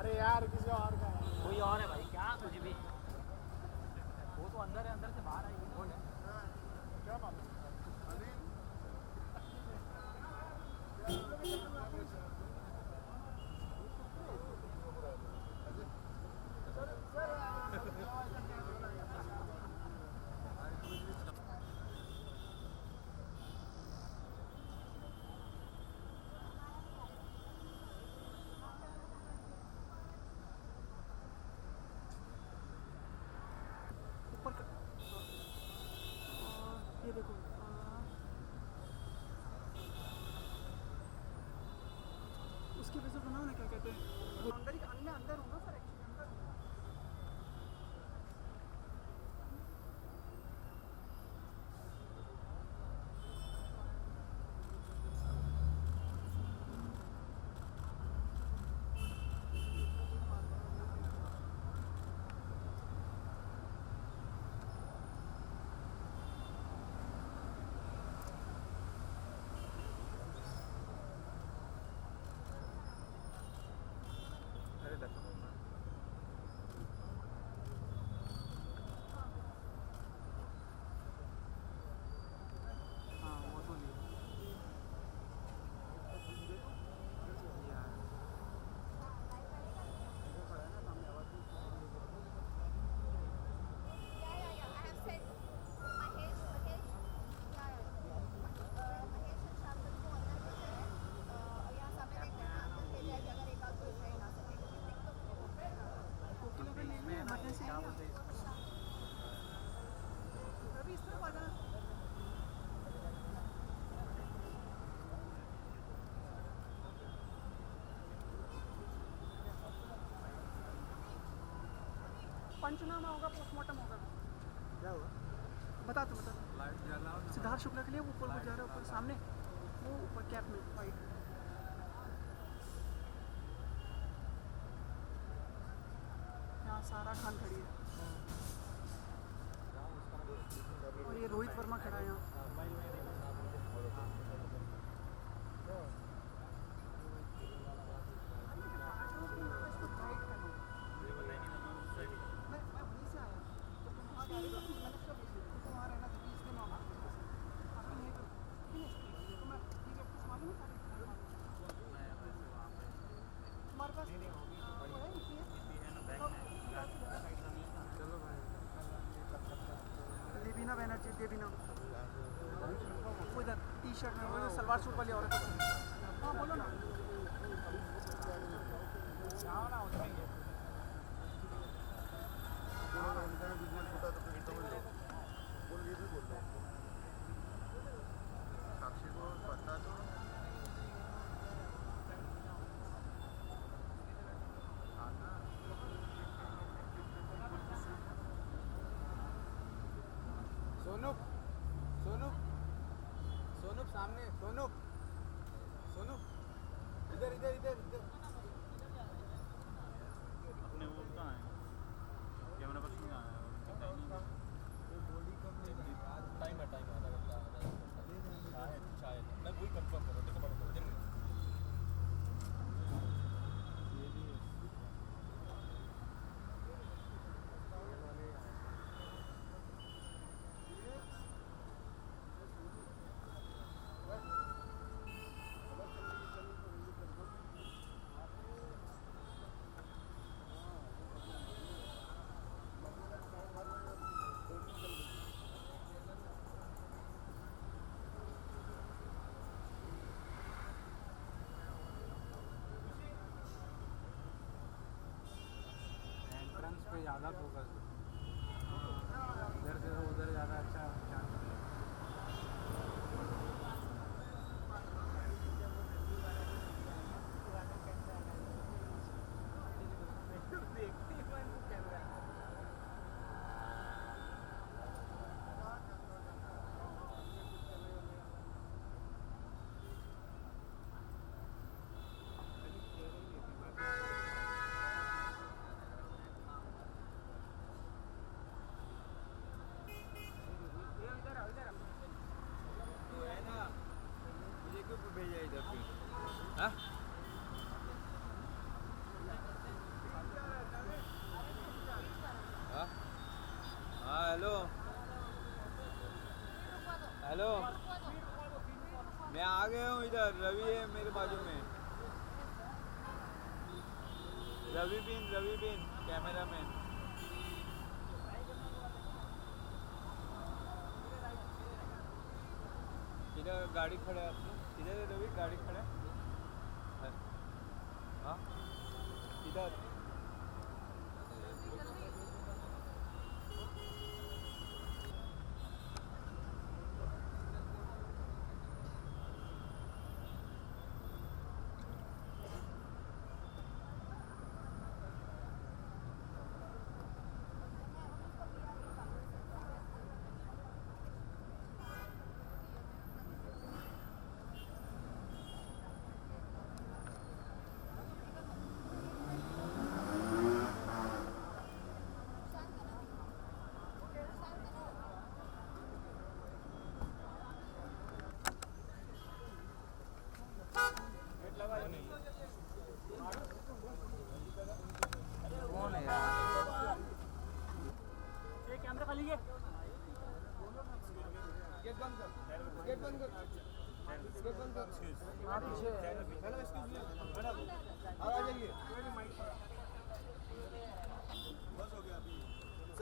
अरे यार किसी और का कोई और है भाई, क्या कुछ भी। वो तो अंदर है, अंदर से बाहर आई है। क्या मालूम। ऊपर का ये देखो उसकी वजह से बनाओ ना, क्या कहते हैं, अंदर ही अंदर हूँ ना सर, एक्चुअली अंदर हूँ। हाँ वो तो नहीं अभी इस तरफ आ जाना। पंचनामा होगा, पोस्टमार्टम होगा। क्या हुआ? बता दो सिद्धार्थ शुक्ला के लिए वो ऊपर को जा रहा है, ऊपर सामने वो ऊपर कैप में वाइट। यहाँ सारा खान खड़ी है और ये रोहित वर्मा खड़ा है यहाँ। तुम्हारे पास देवीना बैनर्जी, देवीना वो इधर टी शर्ट में, वो सलवार सूट वाली औरत है। हाँ बोलो ना। साक्षी को बता दो। सोनू सोनू सोनू सामने, सोनू सोनू इधर इधर इधर इधर। अपने वो कहाँ है, कैमरा पर्सन कहाँ है? टाइम है, टाइम आधा घंटा शायद मैं वही कंफर्म करूँ। देखो बड़ा मैं आ गया हूँ इधर, रवि है मेरे बाजू में। रवि बिन कैमरामैन। इधर गाड़ी खड़ा है आपकी, इधर है रवि, गाड़ी खड़ा है। हाँ इधर। ये कैमरा खा लीजिए।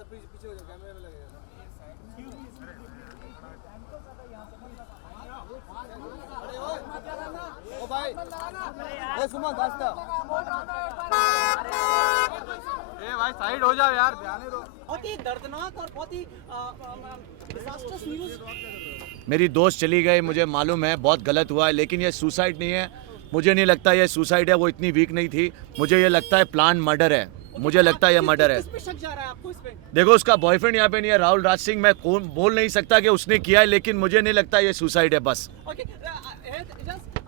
पीछे हो जाओ, कैमरे में लगेगा। ओ भाई, ए सुमन दास्ता। ए भाई साइड हो जाओ यार, ध्यान दो। बहुत ही दर्दनाक और बहुत ही डिजास्टर्स न्यूज़। मेरी दोस्त चली गई, मुझे मालूम है बहुत गलत हुआ है, लेकिन ये सुसाइड नहीं है। मुझे नहीं लगता ये सुसाइड है, वो इतनी वीक नहीं थी। मुझे ये लगता है प्लान मर्डर है, मुझे लगता है ये मर्डर है। किस पे शक जा रहा है आपको इस पे? देखो उसका बॉयफ्रेंड यहाँ पे नहीं है, राहुल राज सिंह। मैं कौन बोल नहीं सकता कि उसने किया है, लेकिन मुझे नहीं लगता ये सुसाइड है बस। ओके,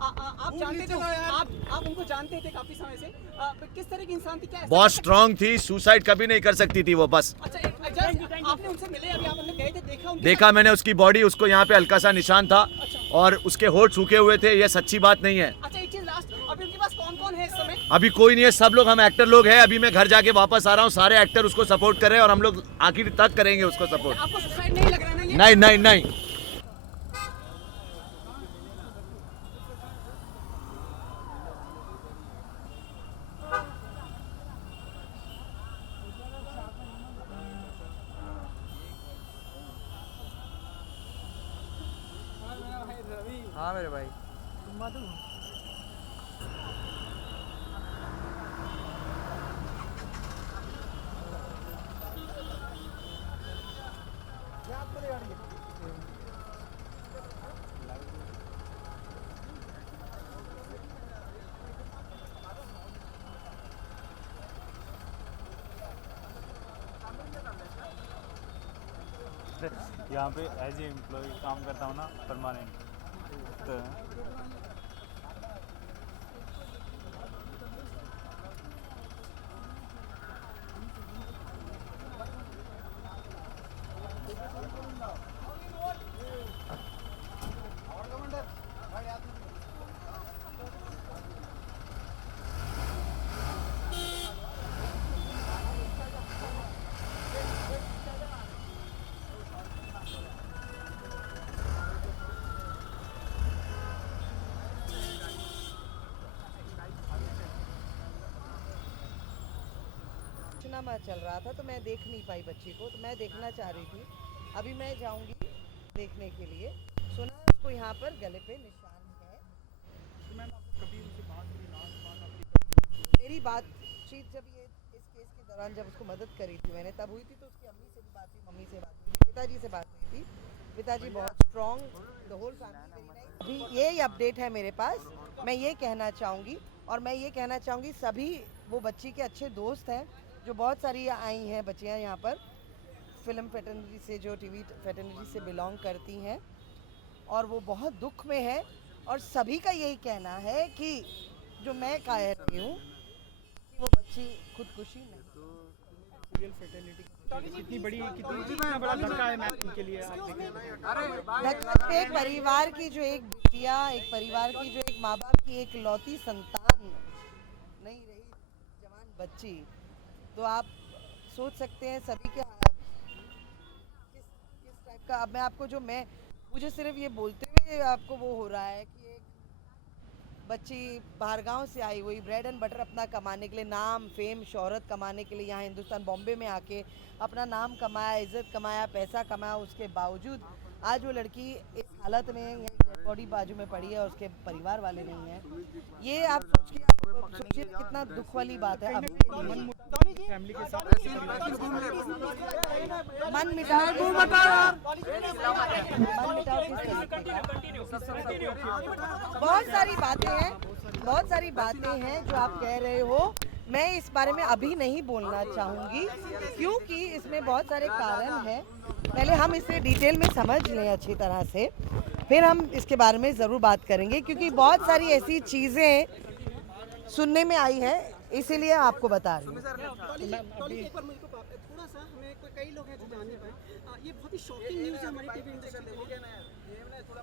आप जानते थे, आप उनको जानते थे काफी समय से। किस तरह की इंसान थी, क्या बहुत स्ट्रांग थी, सुसाइड कभी नहीं कर सकती थी वो बस। अच्छा, आपने उनसे मिले, अभी आप अंदर गए थे, देखा उनके देखा मैंने उसकी बॉडी, उसको यहाँ पे हल्का सा निशान था और उसके होठ सूखे हुए थे। ये सच्ची बात नहीं है। अच्छा, एक चीज लास्ट, अभी उनके पास कौन कौन है इस समय? अभी कोई नहीं है, सब लोग हम एक्टर लोग हैं। अभी मैं घर जाके वापस आ रहा हूँ, सारे एक्टर उसको सपोर्ट कर रहे हैं और हम लोग आखिर तक करेंगे उसको सपोर्ट। आपको सुसाइड नहीं लग रहा है ना ये? नहीं नहीं नहीं। हाँ मेरे भाई। यहाँ पे एज ए एम्प्लॉय काम करता हूँ ना, परमानेंट। तो सिनेमा चल रहा था तो मैं देख नहीं पाई बच्ची को, तो मैं देखना चाह रही थी। अभी मैं जाऊंगी देखने के लिए। सुना है उसको यहाँ पर गले पे निशान है। मेरी बातचीत जब ये इस केस के दौरान जब उसको मदद करी थी मैंने, तब हुई थी। तो उसकी अम्मी से भी बात हुई, मम्मी से बात हुई, पिताजी से बात हुई थी। पिताजी बहुत स्ट्रॉन्ग, द होल फैमिली। अभी ये अपडेट है मेरे पास। मैं ये कहना चाहूँगी, और मैं ये कहना चाहूँगी सभी वो बच्ची के अच्छे दोस्त हैं, जो बहुत सारी आई हैं बच्चियाँ यहाँ पर फिल्म फैटर्निटी से, जो टीवी फैटर्निटी से बिलोंग करती हैं, और वो बहुत दुख में है। और सभी का यही कहना है कि जो मैं कह रही हूँ कि वो बच्ची खुदकुशी नहीं। कितनी बड़ा धक्का है मैम के लिए? धक्का पे एक परिवार की जो एक बिटिया, एक परिवार की जो एक माँ बाप की एक लौती संतान नहीं रही, जवान बच्ची। तो आप सोच सकते हैं सभी के किस टाइप का। अब मैं आपको मुझे सिर्फ ये बोलते हुए आपको वो हो रहा है कि बच्ची बाहर गांव से आई हुई ब्रेड एंड बटर अपना कमाने के लिए, नाम फेम शोहरत कमाने के लिए यहाँ हिंदुस्तान बॉम्बे में आके अपना नाम कमाया, इज्जत कमाया, पैसा कमाया, उसके बावजूद आज वो लड़की इस हालत में डेड बॉडी बाजू में पड़ी है और उसके परिवार वाले नहीं हैं। ये आप सोचिए कितना दुख वाली बात है। फैमिली के साथ मन मिटाओ बहुत सारी बातें हैं जो आप कह रहे हो। मैं इस बारे में अभी नहीं बोलना चाहूँगी क्योंकि इसमें बहुत सारे कारण हैं। पहले हम इसे डिटेल में समझ लें अच्छी तरह से, फिर हम इसके बारे में ज़रूर बात करेंगे क्योंकि बहुत सारी ऐसी चीज़ें सुनने में आई है, इसीलिए आपको बता रही हूँ। एक बार मुझको थोड़ा सा हमें कई लोग हैं जो जान नहीं पाए, ये बहुत ही शॉकिंग न्यूज़ है हमारी टीवी इंडस्ट्री के।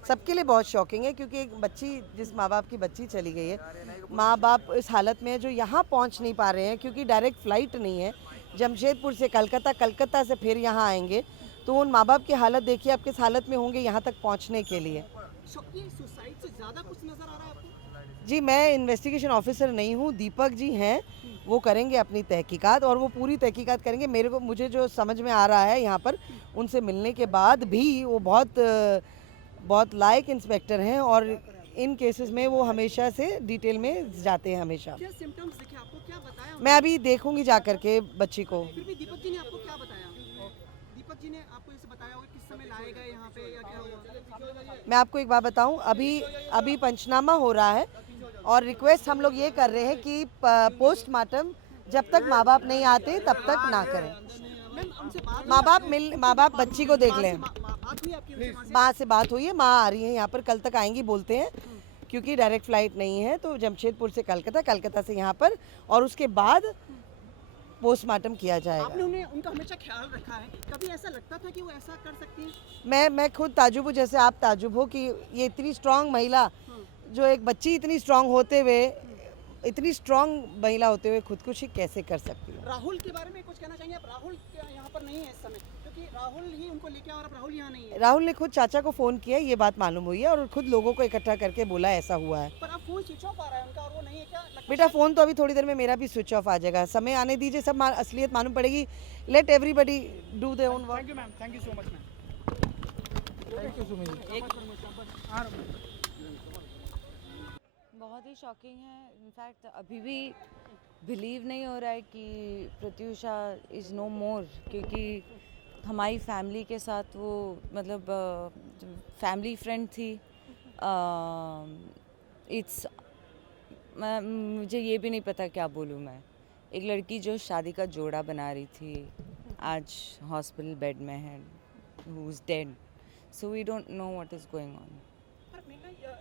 सबके लिए बहुत शॉकिंग है क्योंकि एक बच्ची, जिस माँ बाप की बच्ची चली गई है, माँ बाप इस हालत में है जो यहाँ पहुँच नहीं पा रहे हैं क्योंकि डायरेक्ट फ़्लाइट नहीं है जमशेदपुर से कलकत्ता, कलकत्ता से फिर यहाँ आएंगे, तो उन माँ बाप की हालत देखिए आप किस हालत में होंगे यहाँ तक पहुँचने के लिए। सुसाइड से ज़्यादा कुछ नज़र आ रहा है आपको? जी, मैं इन्वेस्टिगेशन ऑफिसर नहीं हूँ, दीपक जी हैं, वो करेंगे अपनी तहकीकात और वो पूरी तहकीकात करेंगे। मुझे जो समझ में आ रहा है यहाँ पर उनसे मिलने के बाद भी वो बहुत लायक इंस्पेक्टर हैं और इन केसेस में वो हमेशा से डिटेल में जाते हैं हमेशा। क्या सिम्टम्स दिखे आपको, क्या बताया? मैं अभी देखूंगी जा करके बच्ची को। फिर भी दीपक जी ने आपको क्या बताया? दीपक जी ने आपको इसे बताया होगा किस समय लाए गए यहाँ पे या क्या हुआ? मैं आपको एक बात बताऊं, अभी पंचनामा हो रहा है और रिक्वेस्ट हम लोग ये कर रहे हैं कि पोस्टमार्टम जब तक माँ बाप नहीं आते तब तक ना करें। माँ बाप बच्ची को देख लें। माँ से बात हुई है, माँ आ रही है यहाँ पर, कल तक आएंगी बोलते हैं क्योंकि डायरेक्ट फ्लाइट नहीं है, तो जमशेदपुर से कलकत्ता, कलकत्ता से यहाँ पर और उसके बाद पोस्टमार्टम किया जाएगा। आपने उनका हमेशा ख्याल रखा है, कभी ऐसा लगता था कि वो ऐसा कर सकती हैं? मैं खुद ताजुब हूँ, जैसे आप ताजुब हो कि ये इतनी स्ट्रांग महिला, जो एक बच्ची इतनी स्ट्रांग होते हुए खुदकुशी कैसे कर सकती है। राहुल के बारे में कुछ कहना चाहिए आप? राहुल यहाँ पर नहीं है इस समय क्योंकि राहुल ही उनको लेके और अब राहुल यहाँ नहीं है। राहुल ने खुद चाचा को फ़ोन किया, ये बात मालूम हुई है और खुद लोगों को इकट्ठा करके बोला ऐसा हुआ है। पर अब फोन स्विच ऑफ आ रहा है उनका और वो नहीं है क्या? बेटा फ़ोन तो अभी थोड़ी देर में मेरा भी स्विच ऑफ आ जाएगा, समय आने दीजिए, सब असलियत मालूम पड़ेगी। Let everybody do their own work. Thank you ma'am, thank you so much ma'am. Thank you Sumit ji. बहुत ही शॉकिंग है। इनफैक्ट अभी भी बिलीव नहीं हो रहा है कि प्रत्यूषा इज़ नो मोर, क्योंकि हमारी फैमिली के साथ वो मतलब फैमिली फ्रेंड थी। मुझे ये भी नहीं पता क्या बोलूँ मैं। एक लड़की जो शादी का जोड़ा बना रही थी आज हॉस्पिटल बेड में है, who is dead, so we don't know what is going on.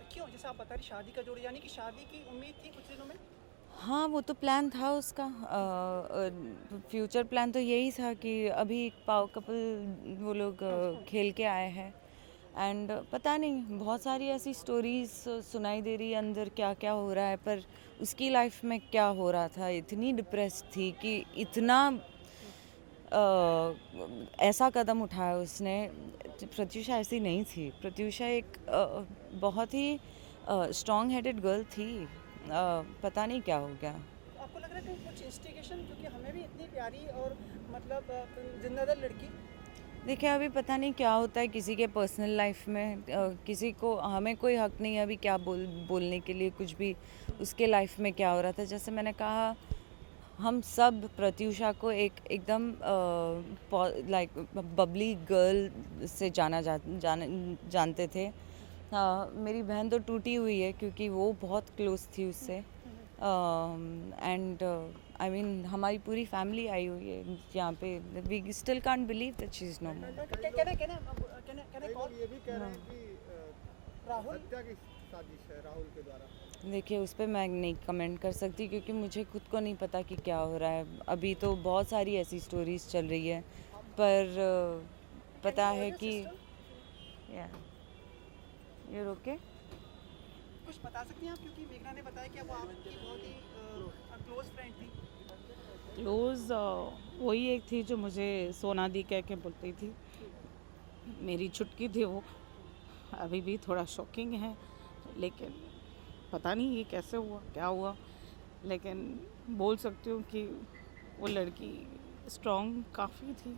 क्यों, जैसे आप बता रही शादी का जोड़, यानी कि शादी की उम्मीद थी कुछ दिनों में? हाँ, वो तो प्लान था उसका। फ्यूचर प्लान तो यही था कि अभी पाव कपल वो लोग खेल के आए हैं एंड पता नहीं बहुत सारी ऐसी स्टोरीज सुनाई दे रही है अंदर क्या क्या हो रहा है, पर उसकी लाइफ में क्या हो रहा था, इतनी डिप्रेस थी कि इतना ऐसा कदम उठाया उसने। प्रत्यूषा ऐसी नहीं थी। प्रत्यूषा एक बहुत ही स्ट्रॉन्ग हेडेड गर्ल थी। पता नहीं क्या हो गया। आपको लग रहा है कि कुछ इंस्टिगेशन, क्योंकि हमें भी इतनी प्यारी और मतलब जिंदादिल लड़की। देखिए अभी पता नहीं क्या होता है किसी के पर्सनल लाइफ में, किसी को, हमें कोई हक नहीं है अभी क्या बोलने के लिए कुछ भी उसके लाइफ में क्या हो रहा था। जैसे मैंने कहा, हम सब प्रत्यूषा को एकदम लाइक बबली गर्ल से जानते थे। मेरी बहन तो टूटी हुई है क्योंकि वो बहुत क्लोज थी उससे। एंड आई मीन हमारी पूरी फैमिली आई हुई है यहाँ पे। We still can't believe that she is no more. ये भी कह रहे हैं कि राहुल हत्या की साजिश है राहुल के द्वारा। देखिए उस पर मैं नहीं कमेंट कर सकती क्योंकि मुझे खुद को नहीं पता कि क्या हो रहा है। अभी तो बहुत सारी ऐसी स्टोरीज चल रही है, पर पता है कि ये रोके कुछ बता सकती हैं आप, क्योंकि मेघना ने बताया कि वो आपकी बहुत ही क्लोज फ्रेंड थी। क्लोज वही एक थी जो मुझे सोना दी कह के बोलती थी। मेरी छुटकी थी वो। अभी भी थोड़ा शॉकिंग है, लेकिन पता नहीं ये कैसे हुआ, क्या हुआ, लेकिन बोल सकती हूँ कि वो लड़की स्ट्रॉन्ग काफ़ी थी।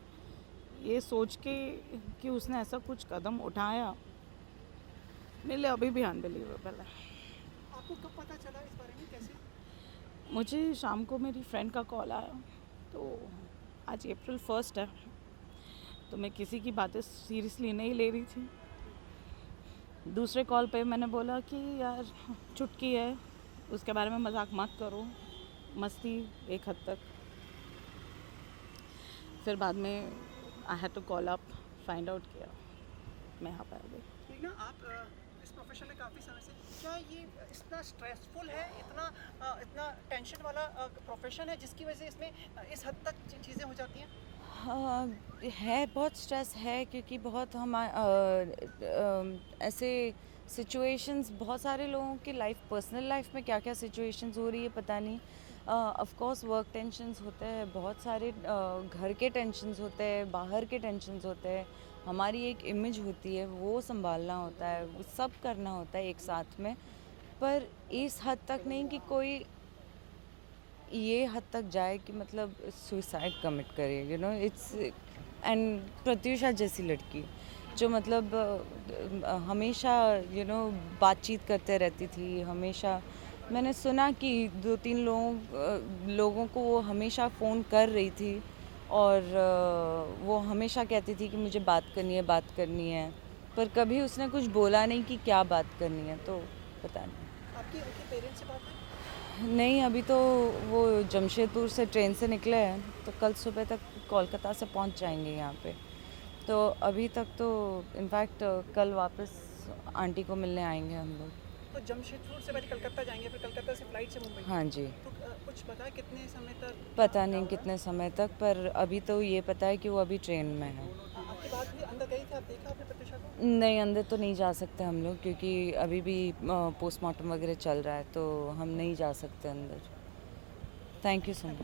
ये सोच के कि उसने ऐसा कुछ कदम उठाया, मेरे लिए अभी भी अनबिलीवेबल है। आपको कब पता चला इस बारे में, कैसे? मुझे शाम को मेरी फ्रेंड का कॉल आया, तो आज अप्रैल 1 है, तो मैं किसी की बातें सीरियसली नहीं ले रही थी। दूसरे कॉल पे मैंने बोला कि यार चुटकी है, उसके बारे में मजाक मत करो, मस्ती एक हद तक। फिर बाद में I had to call up, find out किया, मैं यहाँ पर आ गई। ठीक ना, आप इस प्रोफेशन में काफ़ी समय से, क्या ये इतना स्ट्रेसफुल है, इतना टेंशन वाला प्रोफेशन है जिसकी वजह से इसमें इस हद तक चीज़ें हो जाती हैं? हाँ, है, बहुत स्ट्रेस है, क्योंकि बहुत हम ऐसे सिचुएशंस, बहुत सारे लोगों की लाइफ, पर्सनल लाइफ में क्या क्या सिचुएशंस हो रही है पता नहीं। ऑफ कोर्स वर्क टेंशन्स होते हैं, बहुत सारे घर के टेंशन्स होते हैं, बाहर के टेंशन्स होते हैं, हमारी एक इमेज होती है, वो संभालना होता है, वो सब करना होता है एक साथ में। पर इस हद तक नहीं कि कोई ये हद तक जाए कि मतलब सुसाइड कमिट करे, you know, it's and Pratyusha जैसी लड़की जो मतलब हमेशा बातचीत करते रहती थी, हमेशा मैंने सुना कि 2-3 लोगों को वो हमेशा फ़ोन कर रही थी, और वो हमेशा कहती थी कि मुझे बात करनी है, पर कभी उसने कुछ बोला नहीं कि क्या बात करनी है, तो पता नहीं। आपकी उनके पेरेंट्स से बात है? नहीं, अभी तो वो जमशेदपुर से ट्रेन से निकले हैं, तो कल सुबह तक कोलकाता से पहुंच जाएंगे यहाँ पे। तो अभी तक तो इनफैक्ट कल वापस आंटी को मिलने आएंगे हम लोग। तो जमशेदपुर से पहले कलकत्ता जाएंगे, फिर कलकत्ता से फ्लाइट से मुंबई? हाँ जी। तो कुछ पता है कितने समय तक? पता नहीं कितने समय तक, पर अभी तो ये पता है कि वो अभी ट्रेन में है। आपकी बात हुई, अंदर गई थी, आप देखा आपने प्रत्युषा को? नहीं, अंदर तो नहीं जा सकते हम लोग, क्योंकि अभी भी पोस्टमार्टम वगैरह चल रहा है, तो हम नहीं जा सकते अंदर। Thank you so much.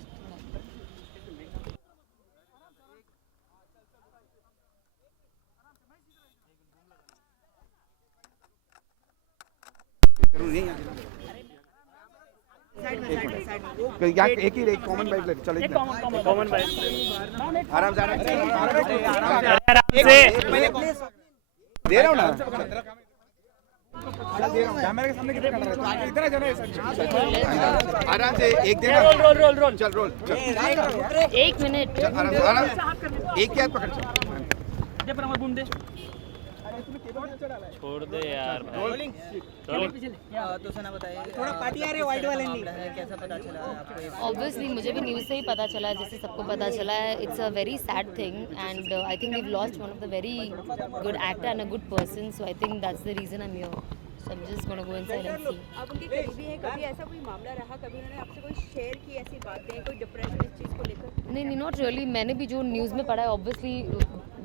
एक कॉमन बाइक ले चलो, एक कॉमन बाइक आराम से दे रहा हूँ ना, कैमरे के सामने कितना कर रहा है, इतना जाना आराम से, एक देना, रोल चल, रोल चल, 1 मिनट, आराम से, एक हाथ पकड़ चल, छोड़ दे यार भाई। तो सना बताइए, थोड़ा पार्टी आ रही है वाइट वाले नहीं, कैसा पता चला आपको? ऑब्वियसली मुझे भी न्यूज़ से ही पता चला, जैसे सबको पता चला है। It's a very sad thing and I think we lost one of the very good actor and a good person, so I think that's the reason I am here, so I am just gonna go inside and see. आप उनके करीबी हैं, कभी ऐसा कोई मामला रहा, कभी उन्होंने आपसे कोई शेयर की ऐसी बातें, कोई डिप्रेशन इस चीज़ को लेकर? नहीं, नॉट रियली। मैंने भी जो न्यूज़ में पढ़ा है, obviously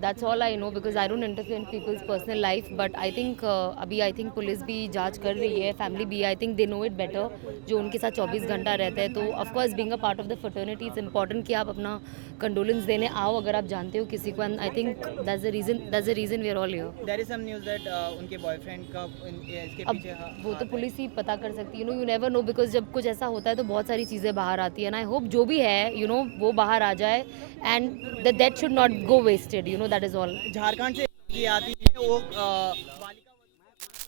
that's all I know, because I don't interfere in people's personal life, but I think अभी आई थिंक पुलिस भी जांच कर रही है, फैमिली भी, I think they know it better, जो उनके साथ 24 घंटा रहता है। तो of course being a part of the fraternity it's important कि आप अपना कंडोलेंस देने आओ अगर आप जानते हो किसी को, and I think that's the reason we are all here. There is some news that उनके बॉयफ्रेंड का इसके अब पीछे वो तो पुलिस ही पता कर सकती है, यू नेवर नो, बिकॉज जब कुछ ऐसा होता है तो बहुत सारी चीज़ें बाहर आती है, एंड आई होप जो भी है वो बाहर आ जाए, and the death should not go wasted, that is all. Jharkhand से ये आती है, वो बालिका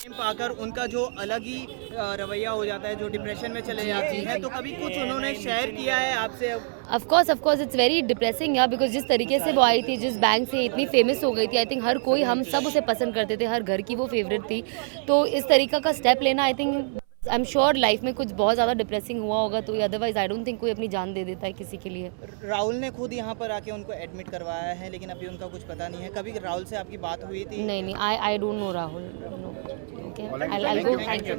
वंदना पाकर उनका जो अलग ही रवैया हो जाता है, जो डिप्रेशन में चले जाती है, तो कभी कुछ उन्होंने शेयर किया है आपसे? Of course it's very depressing यार, बिकॉज जिस तरीके से वो आई थी, जिस बैंक से इतनी फेमस हो गई थी, आई थिंक हर कोई, हम सब उसे पसंद करते थे, हर घर की वो फेवरेट थी, तो इस तरीका का स्टेप लेना, I think I am sure life में कुछ बहुत ज़्यादा डिप्रेसिंग हुआ होगा, तो अदरवाइज आई डोंट थिंक कोई अपनी जान दे देता है किसी के लिए। राहुल ने खुद यहाँ पर आके उनको एडमिट करवाया है, लेकिन अभी उनका कुछ पता नहीं है। कभी राहुल से आपकी बात हुई थी? नहीं, I don't know Rahul, okay, I go, thank you.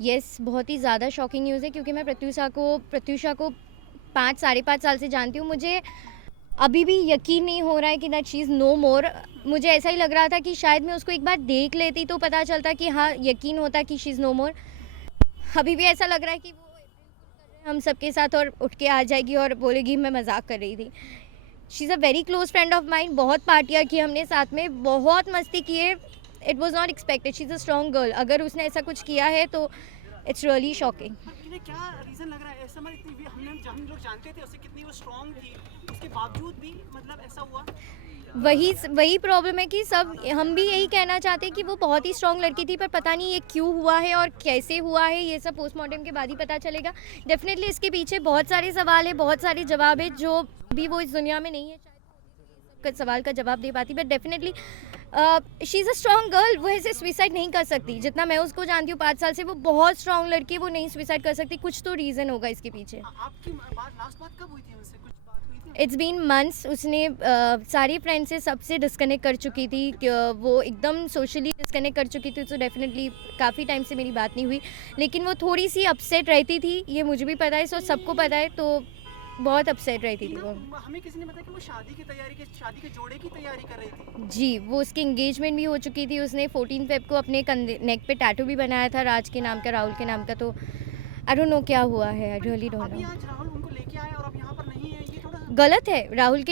Yes, बहुत ही ज़्यादा शॉकिंग न्यूज़ है, क्योंकि मैं प्रत्युषा को 5-5.5 साल से जानती हूँ। मुझे अभी भी यकीन नहीं हो रहा है कि दैट शी इज़ नो मोर। मुझे ऐसा ही लग रहा था कि शायद मैं उसको एक बार देख लेती तो पता चलता कि हाँ, यकीन होता कि शी इज़ नो मोर। अभी भी ऐसा लग रहा है कि वो हम सबके साथ और उठ के आ जाएगी और बोलेगी मैं मजाक कर रही थी। She is a very close friend of mind. बहुत पार्टियाँ की हमने साथ में, बहुत मस्ती की है। It was not expected. She is a strong girl. अगर उसने ऐसा कुछ किया है तो इट्स रियली शॉकिंग। क्या रीज़न लग रहा है ऐसा? इतनी हम लोग जानते थे उससे कितनी वो स्ट्रॉन्ग थी, उसके बावजूद भी मतलब ऐसा हुआ। वही प्रॉब्लम है कि सब हम भी यही कहना चाहते हैं कि वो बहुत ही स्ट्रॉन्ग लड़की थी, पर पता नहीं ये क्यों हुआ है और कैसे हुआ है, ये सब पोस्टमार्टम के बाद ही पता चलेगा। डेफिनेटली इसके पीछे बहुत सारे सवाल है, बहुत सारे जवाब है जो भी वो इस दुनिया में नहीं है, शायद सवाल का जवाब दे पाती। But definitely she is a strong girl. वो ऐसे सुसाइड नहीं कर सकती। जितना मैं उसको जानती हूँ 5 साल से, वो बहुत स्ट्रॉन्ग लड़की है, वो नहीं सुसाइड कर सकती। कुछ तो रीज़न होगा इसके पीछे। आपकी लास्ट बात कब हुई थी उनसे? कुछ बात हुई थी? It's been months. उसने सारी फ्रेंड से सबसे डिस्कनेक्ट कर चुकी थी। वो एकदम सोशली डिस्कनेक्ट कर चुकी थी। तो डेफिनेटली काफ़ी टाइम से मेरी बात नहीं हुई, लेकिन वो थोड़ी सी अपसेट रहती थी, ये मुझे भी पता है, सो सबको पता है। तो बहुत अपसेट रहती थी वो। हमें किसी ने बताया कि वो शादी के जोड़े की तैयारी कर रही थी। जी, वो उसकी एंगेजमेंट भी हो चुकी थी। उसने 14 फेब को अपने नेक पे टैटू भी बनाया था राज के नाम का, राहुल के नाम का। तो आई डोंट नो क्या हुआ है, आई रियली डोंट नो। आज राहुल उनको लेके आया और अब यहाँ पर नहीं है, ये थोड़ा गलत है। राहुल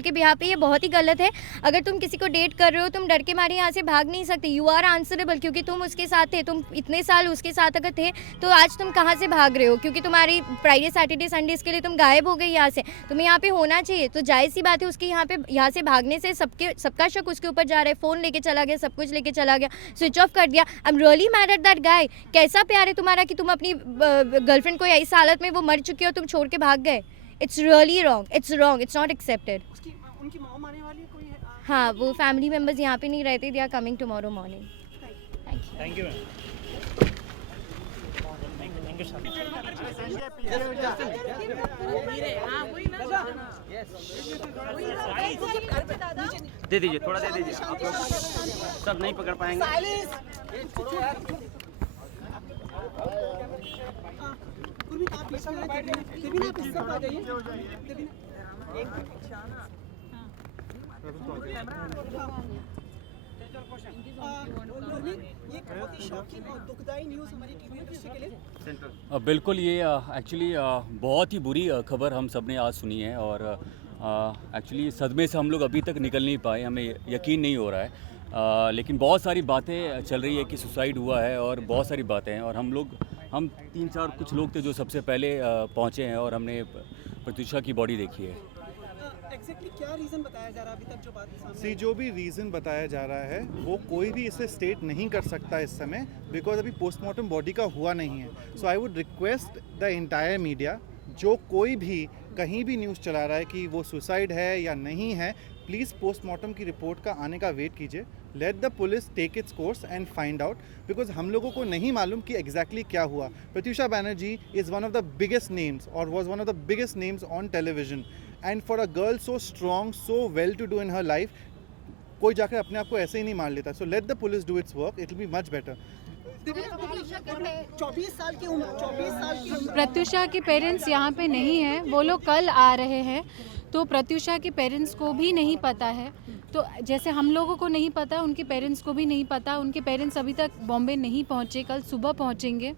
के बिहार पे ये बहुत ही गलत है। अगर तुम किसी को डेट कर रहे हो, तुम डर के मारे यहाँ से भाग नहीं सकते। यू आर आंसरेबल, क्योंकि तुम उसके साथ थे। तुम इतने साल उसके साथ अगर थे तो आज तुम कहाँ से भाग रहे हो? क्योंकि तुम्हारी फ्राइडे सैटरडे संडेज के लिए तुम गायब हो गई यहाँ से। तुम्हें यहाँ पे होना चाहिए। तो जाहिर सी बात है उसके यहाँ से भागने से सबका शक उसके ऊपर जा रहा है। फ़ोन लेके चला गया, सब कुछ लेके चला गया, स्विच ऑफ कर दिया। I am really mad at that guy. कैसा प्यार है तुम्हारा कि तुम अपनी गर्लफ्रेंड को इस हालत में, वो मर चुकी हो, तुम छोड़ के भाग गए। It's really wrong, it's not accepted. उनकी मॉम आने वाली है कोई है? हाँ, वो फैमिली मेम्बर्स यहाँ पे नहीं रहते। They are coming tomorrow morning. Thank you ma'am. दे दीजिए, थोड़ा दे दीजिए। आप लोग सब नहीं पकड़ पाएंगे। बिल्कुल, ये एक्चुअली बहुत ही बुरी खबर हम सब ने आज सुनी है और एक्चुअली सदमे से हम लोग अभी तक निकल नहीं पाए। हमें यकीन नहीं हो रहा है, लेकिन बहुत सारी बातें चल रही है कि सुसाइड हुआ है और बहुत सारी बातें हैं। और हम 3-4 कुछ लोग थे जो सबसे पहले पहुंचे हैं और हमने प्रत्यूषा की बॉडी देखी है। एग्जैक्टली क्या रीज़न बताया जा रहा है अभी तक जो बात सामने? सी, जो भी रीज़न बताया जा रहा है वो कोई भी इसे स्टेट नहीं कर सकता इस समय, बिकॉज अभी पोस्टमार्टम बॉडी का हुआ नहीं है। So I would request the entire media, जो कोई भी कहीं भी न्यूज़ चला रहा है कि वो सुसाइड है या नहीं है, प्लीज़ पोस्टमार्टम की रिपोर्ट का आने का वेट कीजिए। Let the police take its course and find out, because हम लोगों को नहीं मालूम कि एग्जैक्टली क्या हुआ। Pratyusha Banerjee is one of the biggest names और was one of the biggest names on television. And for a girl so strong, so well to do in her life, कोई जाकर अपने आप को ऐसे ही नहीं मान लेता। So let the police do it's work, it will be much better. 24 साल की उम्र। प्रत्यूषा के पेरेंट्स यहाँ पे नहीं हैं, वो लोग कल आ रहे हैं। तो प्रत्यूषा के पेरेंट्स को भी नहीं पता है। तो जैसे हम लोगों को नहीं पता, उनके पेरेंट्स को भी नहीं पता। उनके पेरेंट्स अभी तक बॉम्बे नहीं पहुँचे, कल सुबह पहुँचेंगे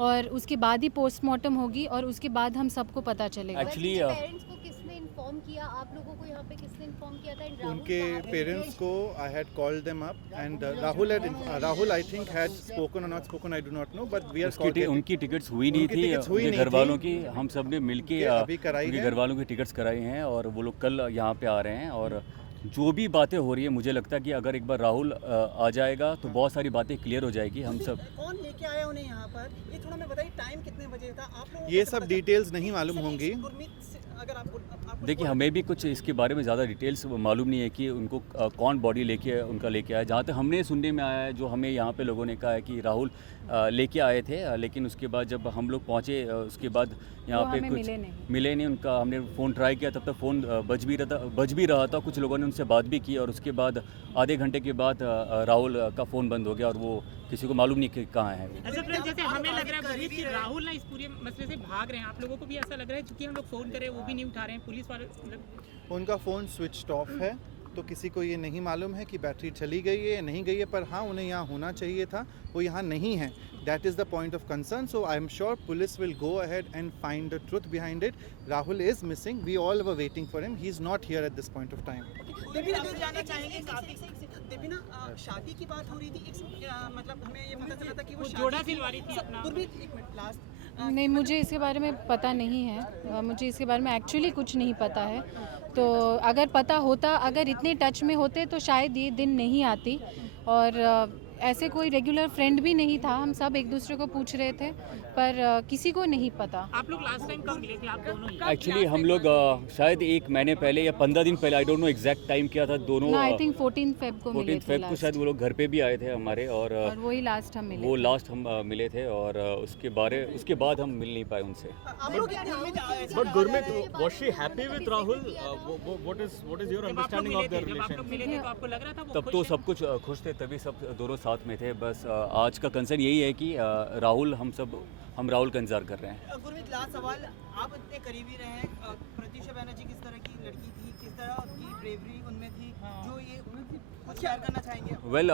और उसके बाद ही पोस्टमार्टम होगी और उसके बाद हम सबको पता चलेगा। एक्चुअली इन्फॉर्म किया आप लोगों को? यहाँ पे किसने इन्फॉर्म किया था? उनके पेरेंट्स को I had called them up and Rahul I think had spoken और not spoken, I do not know, but we are उनकी टिकट्स हुई नहीं थी, उनके घर वालों की। हम सब ने मिलके उनके घर वालों की टिकट्स कराई हैं और वो लोग कल यहाँ पे आ रहे हैं। और जो भी बातें हो रही है, मुझे लगता है कि अगर एक बार राहुल आ जाएगा तो बहुत सारी बातें क्लियर हो जाएगी। हम सब कौन लेके आया उन्हें यहाँ पर, ये थोड़ा मैं बताइए, टाइम कितने बजे था आप लोगों को? ये सब डिटेल्स नहीं मालूम होंगी। अगर आपको देखिए, हमें भी कुछ इसके बारे में ज़्यादा डिटेल्स मालूम नहीं है कि उनको कौन बॉडी लेके आया। जहाँ तक हमने सुनने में आया है, जो हमें यहाँ पे लोगों ने कहा है कि राहुल लेके आए थे, लेकिन उसके बाद जब हम लोग पहुँचे उसके बाद यहाँ पे कुछ मिले नहीं उनका। हमने फ़ोन ट्राई किया, तब तक फ़ोन बज भी रहा था। कुछ लोगों ने उनसे बात भी की और उसके बाद आधे घंटे के बाद राहुल का फ़ोन बंद हो गया और वो किसी को मालूम नहीं कि कहाँ है। जैसे हमें लग रहा है कि राहुल ना इस पूरे मसले से भाग रहे हैं, आप लोगों को भी ऐसा लग रहा है? क्योंकि हम लोग फ़ोन करें वो भी नहीं उठा रहे हैं पुलिस वाले। उनका फ़ोन स्विच ऑफ है तो किसी को ये नहीं मालूम है कि बैटरी चली गई है या नहीं गई है, पर हाँ उन्हें यहाँ होना चाहिए था, वो यहाँ नहीं है. That is the point of concern. So I am sure police will go ahead and find the truth behind it. Rahul is missing. We all were waiting for him. He is not here at this point of time. Devina आप जानना चाहेंगे देवीना शादी की बात हो रही थी मतलब हमें ये पता चला था कि वो जोड़ा सिलवा रही थी अपना गुरमीत एक मिनट लास्ट नहीं, मुझे इसके बारे में पता नहीं है. मुझे इसके बारे में एक्चुअली कुछ नहीं पता है. तो अगर पता होता, अगर इतने टच में होते तो शायद ये दिन नहीं आती. और ऐसे कोई रेगुलर फ्रेंड भी नहीं था, हम सब एक दूसरे को पूछ रहे थे, पर किसी को नहीं पता. आप लोग लास्ट टाइम कब मिले थे आप दोनों ही? एक्चुअली हम लोग शायद 1 महीने पहले या 15 दिन पहले, I don't know exact time क्या था, दोनों आई थिंक 14 फेब को मिले 14 थे फेब को शायद वो लोग घर पे भी आए थे हमारे, और वही लास्ट हम मिले. वो लास्ट हम मिले थे, और उसके बाद हम मिल नहीं पाए उनसे. But Gurmeet, was she happy with Rahul? What is your understanding of their relation? मिले थे तो आपको लग रहा था वो तब तो सब कुछ खुश थे, तभी सब दोनों साथ में थे. बस आज का कंसर्न यही है कि राहुल हम राहुल का इंतजार कर रहे हैं. गुरमीत लास्ट सवाल, आप इतने करीबी रहे हैं, प्रत्युषा बैनर्जी किस तरह की लड़की थी, किस तरह की ब्रेवरी उनमें थी, जो ये कुछ शेयर करना चाहेंगे? वेल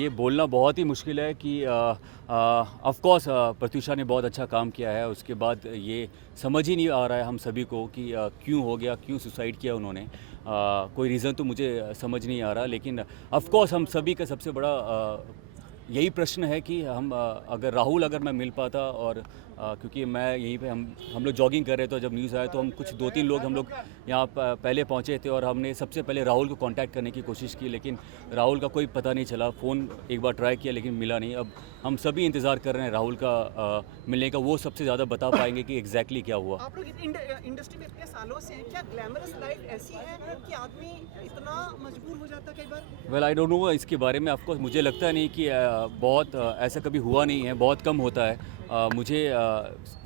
ये बोलना बहुत ही मुश्किल है कि ऑफ कोर्स प्रत्युषा ने बहुत अच्छा काम किया है. उसके बाद ये समझ ही नहीं आ रहा है हम सभी को कि क्यों हो गया, क्यों सुसाइड किया उन्होंने. कोई रीज़न तो मुझे समझ नहीं आ रहा, लेकिन ऑफ कोर्स हम सभी का सबसे बड़ा यही प्रश्न है कि अगर राहुल मैं मिल पाता, और क्योंकि मैं यहीं पे हम लोग जॉगिंग कर रहे थे, जब न्यूज़ आया तो हम कुछ 2-3 लोग हम लोग यहाँ पहले पहुँचे थे, और हमने सबसे पहले राहुल को कांटेक्ट करने की कोशिश की, लेकिन राहुल का कोई पता नहीं चला. फ़ोन एक बार ट्राई किया लेकिन मिला नहीं. अब हम सभी इंतज़ार कर रहे हैं राहुल का मिलने का. वो सबसे ज़्यादा बता पाएंगे कि एग्जैक्टली क्या हुआ. आप लोग इंडस्ट्री में इतने सालों से हैं, क्या ग्लैमरस लाइफ ऐसी है कि आदमी इतना मजबूर हो जाता है कई बार? वेल आई डोंट नो इसके बारे में. ऑफकोर्स मुझे लगता नहीं कि बहुत ऐसा कभी हुआ नहीं है, बहुत कम होता है. मुझे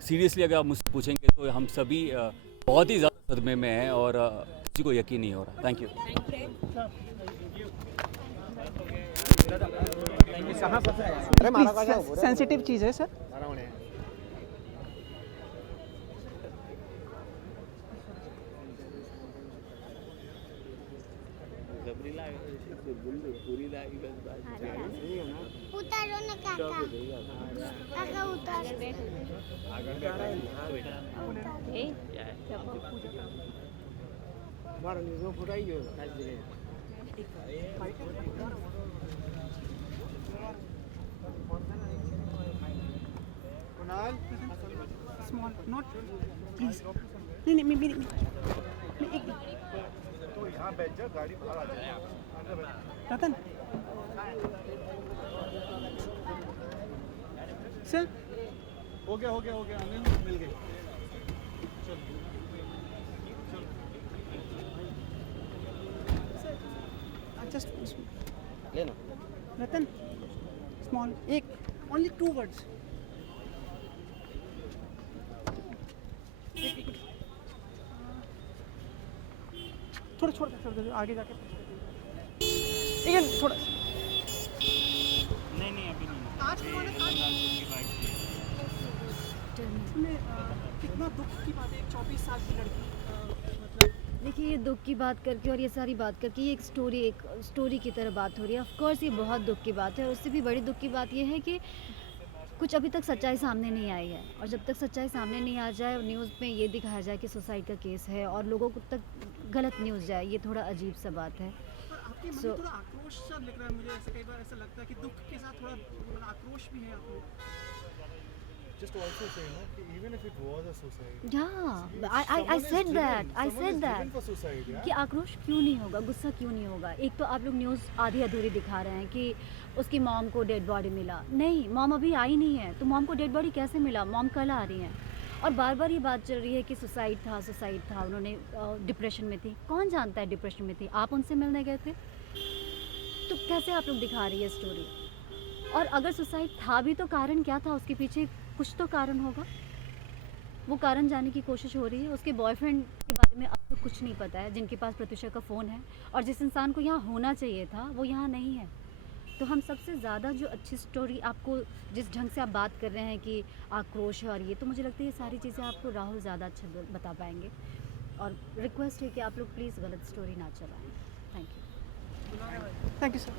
सीरियसली अगर आप मुझसे पूछेंगे तो हम सभी बहुत ही ज़्यादा सदमे में हैं, और किसी को यकीन नहीं हो रहा. Thank you. सेंसिटिव चीज़ है सर. उतारो ना काका, काका उतार दे. Small not please. नहीं मेरी तो यहाँ बैठ जा, गाड़ी बाहर आ जाए. रतन सर, हो गया अनिल, मिल गई. जस्ट लेना. रतन स्मॉल, एक ओनली 2 वर्ड्स. थोड़ा छोड़ दे आगे जाके. थोड़ा नहीं अभी नहीं. आज कितना दुख की बात है, एक 24 साल की लड़की. मतलब देखिए, ये दुख की बात करके और ये सारी बात करके ये एक स्टोरी की तरह बात हो रही है. ऑफ कोर्स ये बहुत दुख की बात है, और उससे भी बड़ी दुख की बात ये है कि कुछ अभी तक सच्चाई सामने नहीं आई है. और जब तक सच्चाई सामने नहीं आ जाए और न्यूज़ में ये दिखाया जाए कि सुसाइड का केस है और लोगों को तक गलत न्यूज़ जाए, ये थोड़ा अजीब सा बात है. आपके मन में थोड़ा आक्रोश सा लग रहा है मुझे. ऐसा कई बार ऐसा लगता है कि दुख के साथ थोड़ा आक्रोश भी है आपको. Just also say, no, even if it was a suicide. Yeah, I said that. I said that. For suicide, yeah? कि आक्रोश क्यों नहीं होगा, गुस्सा क्यों नहीं होगा. एक तो आप लोग न्यूज़ आधी अधूरी दिखा रहे हैं कि उसकी मॉम को डेड बॉडी मिला. नहीं, मॉम अभी आई नहीं है, तो मॉम को डेड बॉडी कैसे मिला? मॉम कल आ रही हैं. और बार बार ये बात चल रही है कि सुसाइड था, उन्होंने डिप्रेशन में थी. कौन जानता है डिप्रेशन में थी? आप उनसे मिलने गए थे, तो कैसे आप लोग दिखा रही है स्टोरी? और अगर सुसाइड था भी तो कारण क्या था? उसके पीछे कुछ तो कारण होगा. वो कारण जानने की कोशिश हो रही है. उसके बॉयफ्रेंड के बारे में अब तो कुछ नहीं पता है, जिनके पास प्रत्युषा का फ़ोन है, और जिस इंसान को यहाँ होना चाहिए था वो यहाँ नहीं है. तो हम सबसे ज़्यादा जो अच्छी स्टोरी आपको, जिस ढंग से आप बात कर रहे हैं कि आक्रोश है और ये, तो मुझे लगता है ये सारी चीज़ें आपको राहुल ज़्यादा अच्छा बता पाएंगे. और रिक्वेस्ट है कि आप लोग प्लीज़ गलत स्टोरी ना चलाएं. Thank you. Thank you sir.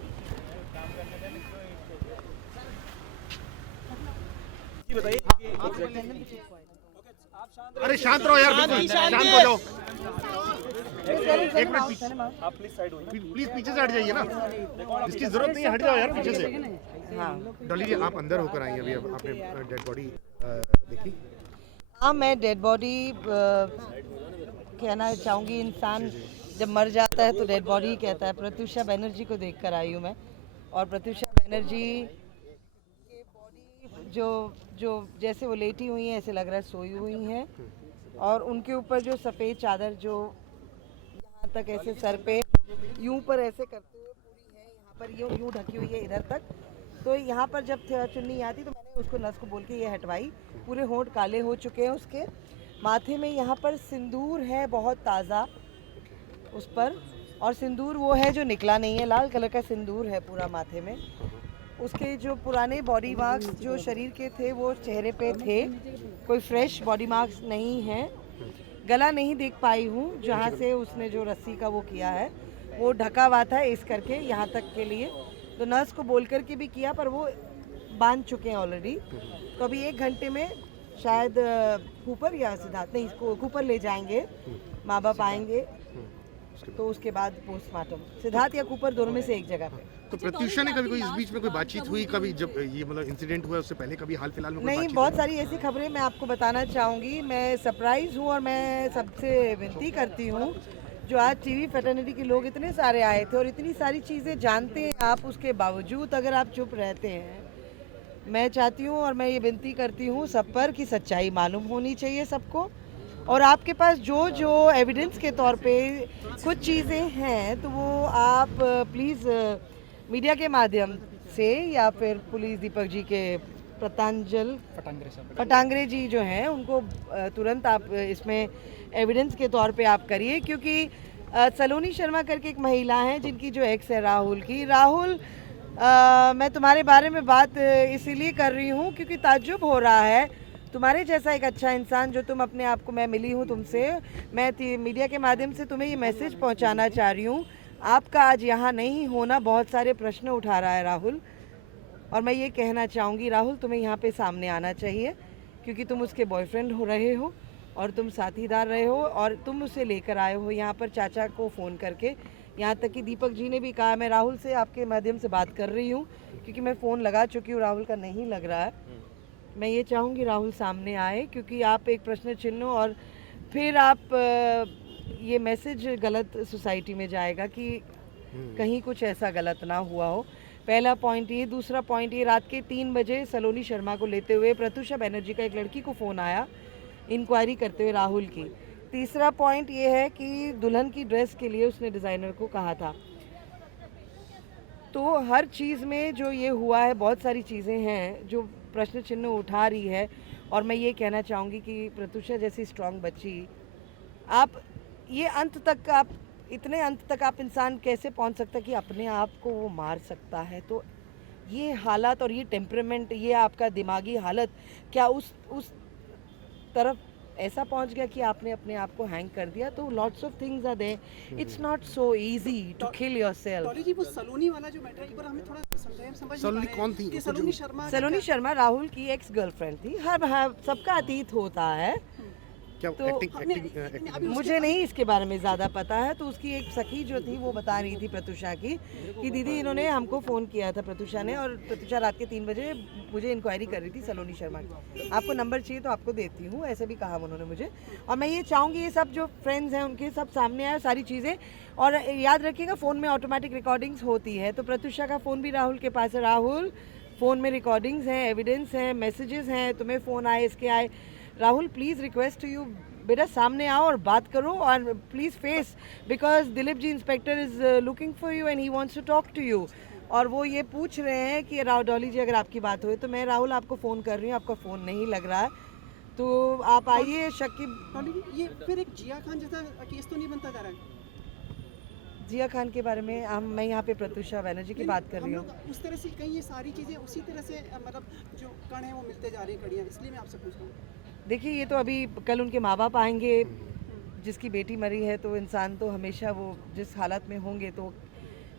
अरे शांत रहो यार, बिल्कुल शांत हो जाओ। एक मिनट आप प्लीज साइड होइए। प्लीज पीछे से हट जाइए ना, इसकी जरूरत नहीं है, हट जाओ यार पीछे से। हाँ डॉली जी आप अंदर होकर आई अभी, अब आपने डेड बॉडी देखी? हाँ मैं डेड बॉडी कहना चाहूँगी, इंसान जब मर जाता है तो डेड बॉडी ही कहता है। प्रत्युषा बनर्जी को देख कर आई हूँ मैं, और प्रत्युषा बनर्जी के बॉडी जो जैसे वो लेटी हुई हैं ऐसे लग रहा है सोई हुई हैं, और उनके ऊपर जो सफ़ेद चादर जो यहाँ तक ऐसे सर पे यूं पर ऐसे करते हुए पूरी है, यहाँ पर यूं ढकी हुई है इधर तक। तो यहाँ पर जब चुन्नी आती तो मैंने उसको नस को बोल के ये हटवाई। पूरे होंठ काले हो चुके हैं उसके, माथे में यहाँ पर सिंदूर है बहुत ताज़ा उस पर, और सिंदूर वो है जो निकला नहीं है, लाल कलर का सिंदूर है पूरा माथे में। उसके जो पुराने बॉडी मार्क्स जो शरीर के थे वो चेहरे पे थे, कोई फ्रेश बॉडी मार्क्स नहीं है। गला नहीं देख पाई हूँ, जहाँ से उसने जो रस्सी का वो किया है वो ढका हुआ था इस करके यहाँ तक के लिए, तो नर्स को बोल करके भी किया पर वो बांध चुके हैं ऑलरेडी। तो अभी 1 घंटे में शायद कूपर या सिद्धार्थ नहीं, इसको कूपर ले जाएंगे, माँ बाप आएंगे तो उसके बाद पोस्टमार्टम सिद्धार्थ या कूपर दोनों में से एक जगह पे। तो प्रत्युषा ने कभी कोई इस बीच में कोई बातचीत हुई कभी, जब ये मतलब इंसिडेंट हुआ उससे पहले कभी हाल फिलहाल में कोई नहीं, बातचीत बहुत हुई? सारी ऐसी खबरें मैं आपको बताना चाहूँगी। मैं सरप्राइज़ हूँ और मैं सबसे विनती करती हूँ, जो आज टीवी फैटर्निटी के लोग इतने सारे आए थे और इतनी सारी चीज़ें जानते हैं आप, उसके बावजूद अगर आप चुप रहते हैं, मैं चाहती हूँ और मैं ये विनती करती हूँ सब पर कि सच्चाई मालूम होनी चाहिए सबको, और आपके पास जो एविडेंस के तौर पे कुछ चीज़ें हैं तो वो आप प्लीज़ मीडिया के माध्यम से या फिर पुलिस दीपक जी के पटांगरे जी जो हैं उनको तुरंत आप इसमें एविडेंस के तौर पे आप करिए, क्योंकि सलोनी शर्मा करके एक महिला हैं जिनकी जो एक्स है राहुल की। राहुल मैं तुम्हारे बारे में बात इसीलिए कर रही हूँ क्योंकि ताज्जुब हो रहा है, तुम्हारे जैसा एक अच्छा इंसान जो तुम अपने आप को, मैं मिली हूँ तुमसे, मैं मीडिया के माध्यम से तुम्हें ये मैसेज पहुँचाना चाह रही हूँ। आपका आज यहाँ नहीं होना बहुत सारे प्रश्न उठा रहा है राहुल, और मैं ये कहना चाहूँगी राहुल तुम्हें यहाँ पे सामने आना चाहिए, क्योंकि तुम उसके बॉयफ्रेंड हो रहे हो और तुम साथीदार रहे हो, और तुम उसे लेकर आए हो यहाँ पर चाचा को फ़ोन करके। यहाँ तक कि दीपक जी ने भी कहा, मैं राहुल से आपके माध्यम से बात कर रही हूँ क्योंकि मैं फ़ोन लगा चुकी हूँ, राहुल का नहीं लग रहा है। मैं ये चाहूँगी राहुल सामने आए, क्योंकि आप एक प्रश्न चिन्ह हो और फिर आप ये मैसेज गलत सोसाइटी में जाएगा कि कहीं कुछ ऐसा गलत ना हुआ हो। पहला पॉइंट ये। दूसरा पॉइंट ये, रात के 3 बजे सलोनी शर्मा को लेते हुए प्रत्युषा बनर्जी का एक लड़की को फ़ोन आया इंक्वायरी करते हुए राहुल की। तीसरा पॉइंट ये है कि दुल्हन की ड्रेस के लिए उसने डिज़ाइनर को कहा था। तो हर चीज़ में जो ये हुआ है, बहुत सारी चीज़ें हैं जो प्रश्न चिन्ह उठा रही है, और मैं ये कहना चाहूँगी कि प्रत्युषा जैसी स्ट्रॉन्ग बच्ची, आप ये अंत तक, आप इतने अंत तक आप इंसान कैसे पहुँच सकता है कि अपने आप को वो मार सकता है। तो ये हालात और ये टेम्परामेंट, ये आपका दिमागी हालत क्या उस तरफ ऐसा पहुंच गया कि आपने अपने आप को हैंग कर दिया। तो lots of things are there, it's not so easy to kill yourself. Dolly ji वो सलोनी वाला जो मैटर एक बार हमें थोड़ा समझ सलोनी कौन थी? सलोनी शर्मा राहुल की एक्स गर्लफ्रेंड थी। हर सबका अतीत होता है, क्या तो एक्टिंग मुझे नहीं इसके बारे में ज़्यादा पता है। तो उसकी एक सखी जो थी वो बता रही थी प्रत्युषा की कि दीदी इन्होंने हमको फ़ोन किया था प्रत्युषा ने, और प्रत्युषा रात के 3 बजे मुझे इंक्वायरी कर रही थी सलोनी शर्मा की। आपको नंबर चाहिए तो आपको देती हूँ, ऐसे भी कहा उन्होंने मुझे। और मैं ये चाहूँगी ये सब जो फ्रेंड्स हैं उनके सब सामने आए सारी चीज़ें। और याद रखिएगा फ़ोन में ऑटोमेटिक रिकॉर्डिंग्स होती है, तो प्रत्युषा का फ़ोन भी राहुल के पास है। राहुल फ़ोन में रिकॉर्डिंग्स हैं, एविडेंस हैं, मैसेजेस हैं, तुम्हें फ़ोन आए इसके आए। Rahul please request to you, बेटा सामने आओ और बात करो, और please face, because Dilip ji inspector is looking for you and he wants to talk to you. और वो ये पूछ रहे हैं कि डॉली जी अगर आपकी बात हो तो मैं राहुल आपको फ़ोन कर रही हूँ, आपका फ़ोन नहीं लग रहा है, तो आप आइए। डॉली ये फिर एक जिया खान जैसा केस तो नहीं बनता जा रहा है? जिया खान के बारे में मैं यहाँ पे प्रत्युषा बनर्जी की बात कर रही हूँ। उस तरह से कहीं ये सारी चीज़ें उसी तरह से मतलब जो कण है वो मिलते जा रही हैं कड़ियाँ, इसलिए मैं आपसे पूछ रहा हूँ। देखिए ये तो अभी कल उनके माँ बाप आएंगे, जिसकी बेटी मरी है तो इंसान तो हमेशा वो जिस हालत में होंगे तो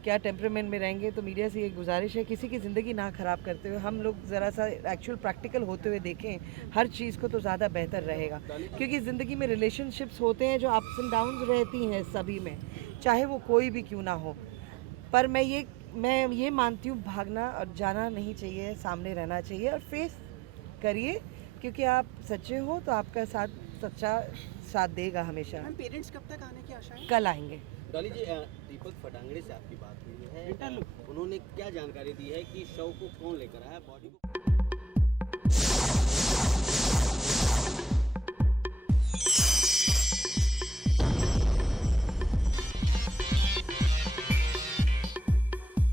क्या टेम्परामेंट में रहेंगे। तो मीडिया से ये गुजारिश है किसी की ज़िंदगी ना ख़राब करते हुए हम लोग ज़रा सा एक्चुअल प्रैक्टिकल होते हुए देखें हर चीज़ को, तो ज़्यादा बेहतर रहेगा। क्योंकि ज़िंदगी में रिलेशनशिप्स होते हैं जो अप्स एंड डाउन्स रहती हैं सभी में, चाहे वो कोई भी क्यों ना हो। पर मैं ये मानती हूँ भागना और जाना नहीं चाहिए, सामने रहना चाहिए और फेस करिए, क्योंकि आप सच्चे हो तो आपका साथ सच्चा साथ देगा हमेशा। पेरेंट्स कब तक आने की आशा है? कल आएंगे। डॉली जी, दीपक फटांगड़े से आपकी बात हुई है, उन्होंने क्या जानकारी दी है कि शव को कौन लेकर आया, बॉडी को